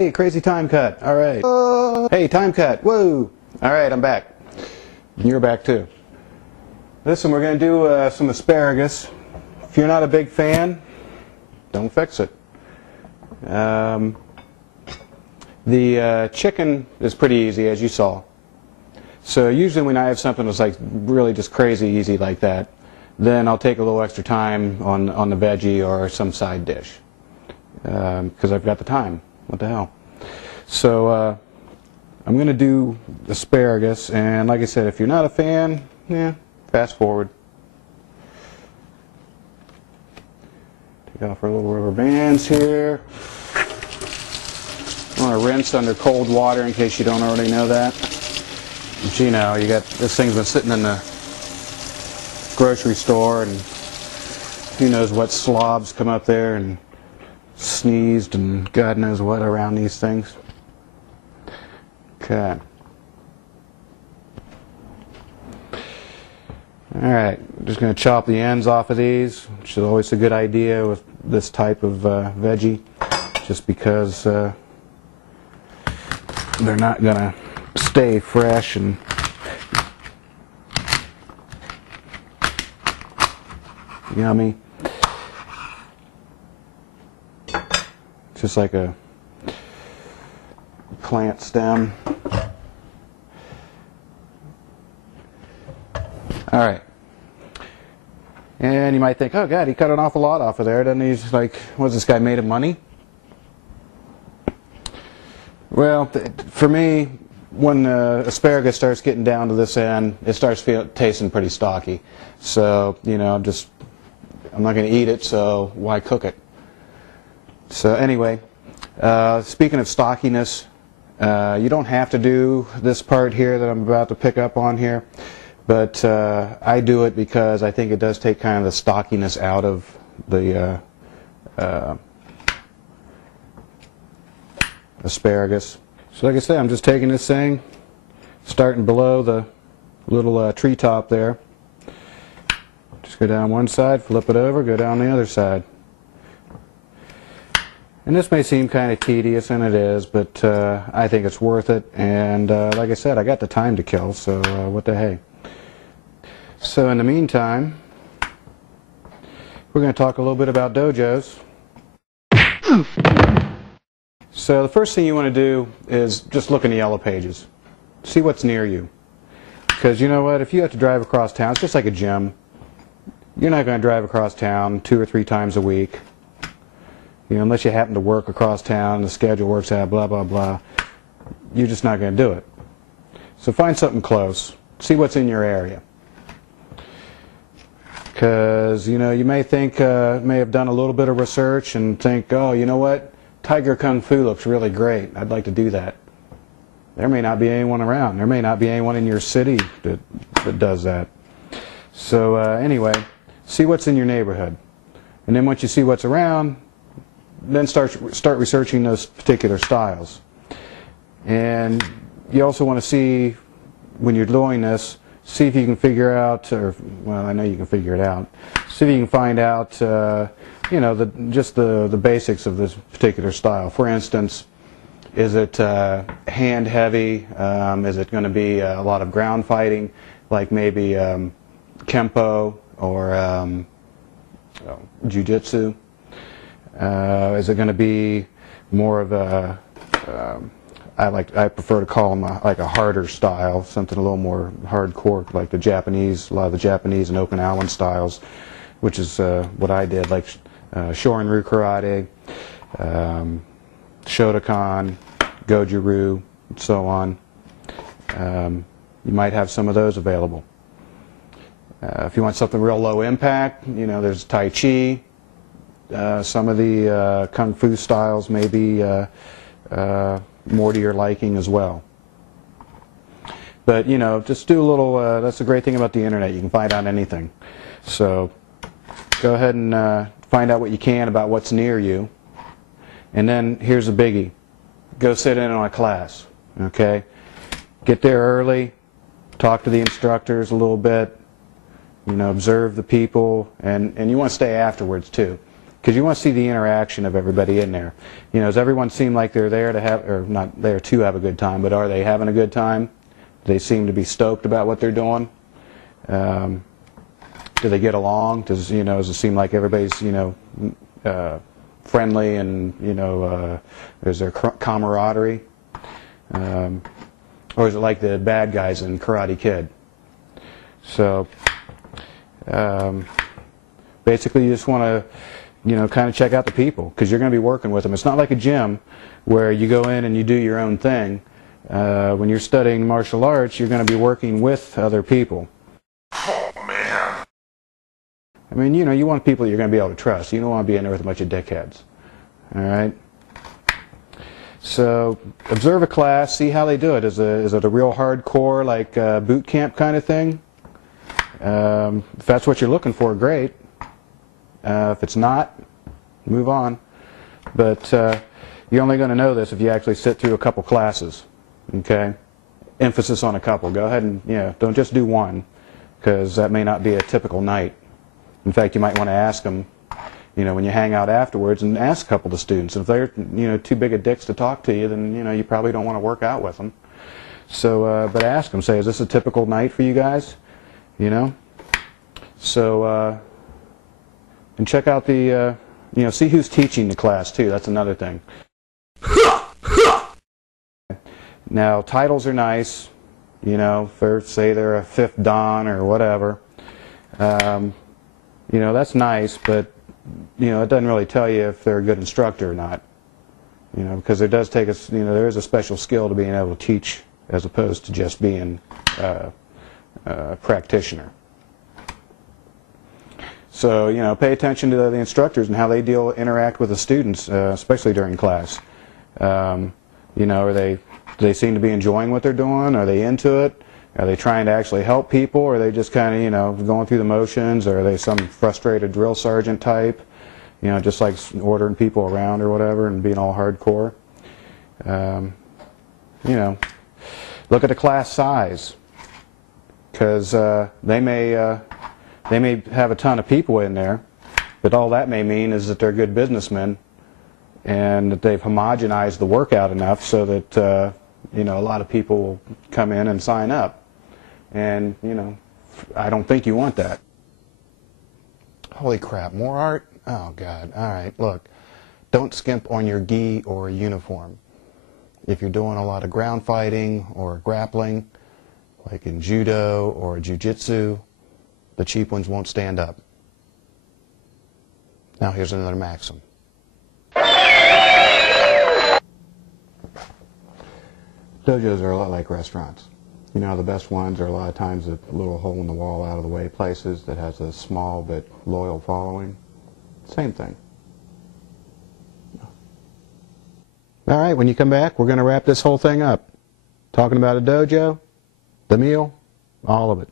Hey, crazy time cut. All right. Hey, time cut. Whoa. All right, I'm back. You're back too. Listen, we're going to do some asparagus. If you're not a big fan, don't fix it. The chicken is pretty easy, as you saw. So usually when I have something that's like really just crazy easy like that, then I'll take a little extra time on the veggie or some side dish. Because I've got the time. What the hell? So I'm going to do asparagus, and like I said, if you're not a fan, yeah, fast forward. Take off our little rubber bands here. I want to rinse under cold water in case you don't already know that. But you know, you got this thing's been sitting in the grocery store, and who knows what slobs come up there and sneezed and God knows what around these things. Okay. Alright, just going to chop the ends off of these, which is always a good idea with this type of veggie, just because they're not going to stay fresh and yummy. Just like a plant stem. Alright. And you might think, oh God, he cut an awful lot off of there. Doesn't he? Like, was this guy made of money? Well, for me, when asparagus starts getting down to this end, it starts tasting pretty stocky. So, you know, I'm not going to eat it, so why cook it? So anyway, speaking of stockiness, you don't have to do this part here that I'm about to pick up on here, but I do it because I think it does take kind of the stockiness out of the asparagus. So like I say, I'm just taking this thing, starting below the little treetop there. Just go down one side, flip it over, go down the other side. And this may seem kind of tedious, and it is, but I think it's worth it. And like I said, I got the time to kill, so what the hey. So in the meantime, we're going to talk a little bit about dojos. So the first thing you want to do is just look in the yellow pages. See what's near you. Because you know what, if you have to drive across town, it's just like a gym. You're not going to drive across town 2 or 3 times a week. You know, unless you happen to work across town, the schedule works out, blah, blah, blah. You're just not going to do it. So find something close. See what's in your area. Because, you know, you may think, may have done a little bit of research and think, oh, you know what? Tiger Kung Fu looks really great. I'd like to do that. There may not be anyone around. There may not be anyone in your city that does that. So anyway, see what's in your neighborhood. And then once you see what's around, then start researching those particular styles. And you also want to see, when you're doing this, see if you can figure out, or well, I know you can figure it out. See if you can find out, you know, just the basics of this particular style. For instance, is it hand heavy? Is it going to be a lot of ground fighting, like maybe kempo or jiu-jitsu? Is it going to be more of a, I prefer to call them like a harder style, something a little more hardcore, like the Japanese, a lot of the Japanese and Okinawan styles, which is what I did, like Shorin-ryu karate, Shotokan, Goju-ryu, and so on. You might have some of those available. If you want something real low impact, you know, there's Tai Chi. Some of the Kung Fu styles may be more to your liking as well. But, you know, just do a little, that's the great thing about the internet. You can find out anything. So go ahead and find out what you can about what's near you. And then here's a biggie. Go sit in on a class, okay? Get there early, talk to the instructors a little bit, you know, observe the people, and you want to stay afterwards too. because you want to see the interaction of everybody in there. You know, does everyone seem like they're there to have, or not there to have a good time, but are they having a good time? Do they seem to be stoked about what they're doing? Do they get along? Does it seem like everybody's friendly and is there camaraderie? Or is it like the bad guys in Karate Kid? So basically, you just want to kind of check out the people, because you're going to be working with them. It's not like a gym where you go in and you do your own thing. When you're studying martial arts, you're going to be working with other people. Oh, man. I mean, you want people you're going to be able to trust. You don't want to be in there with a bunch of dickheads. All right? So observe a class, see how they do it. Is it a real hardcore, like boot camp kind of thing? If that's what you're looking for, great. If it's not, move on. But you're only going to know this if you actually sit through a couple classes. Okay? Emphasis on a couple. Go ahead and, don't just do one, because that may not be a typical night. In fact, you might want to ask them, when you hang out afterwards, and ask a couple of the students. If they're, too big of dicks to talk to you, then, you probably don't want to work out with them. So, but ask them, say, is this a typical night for you guys? So, and check out the, see who's teaching the class, too. That's another thing. Now, titles are nice, say they're a 5th Dan or whatever. That's nice, but, it doesn't really tell you if they're a good instructor or not. Because it does take us, there is a special skill to being able to teach as opposed to just being a practitioner. So, pay attention to the instructors and how they interact with the students, especially during class. Do they seem to be enjoying what they're doing? Are they into it? Are they trying to actually help people? Or are they just kind of, going through the motions? Or are they some frustrated drill sergeant type? Just like ordering people around or whatever and being all hardcore. Look at the class size. Because they may have a ton of people in there, but all that may mean is that they're good businessmen and that they've homogenized the workout enough so that a lot of people will come in and sign up. And I don't think you want that. Holy crap, more art? Oh God. All right, look, don't skimp on your gi or uniform. If you're doing a lot of ground fighting or grappling, like in judo or jiu-jitsu, the cheap ones won't stand up. Now here's another maxim. Dojos are a lot like restaurants. The best ones are a lot of times a little hole in the wall, out of the way places that has a small but loyal following. Same thing. All right, when you come back, we're going to wrap this whole thing up. Talking about a dojo, the meal, all of it.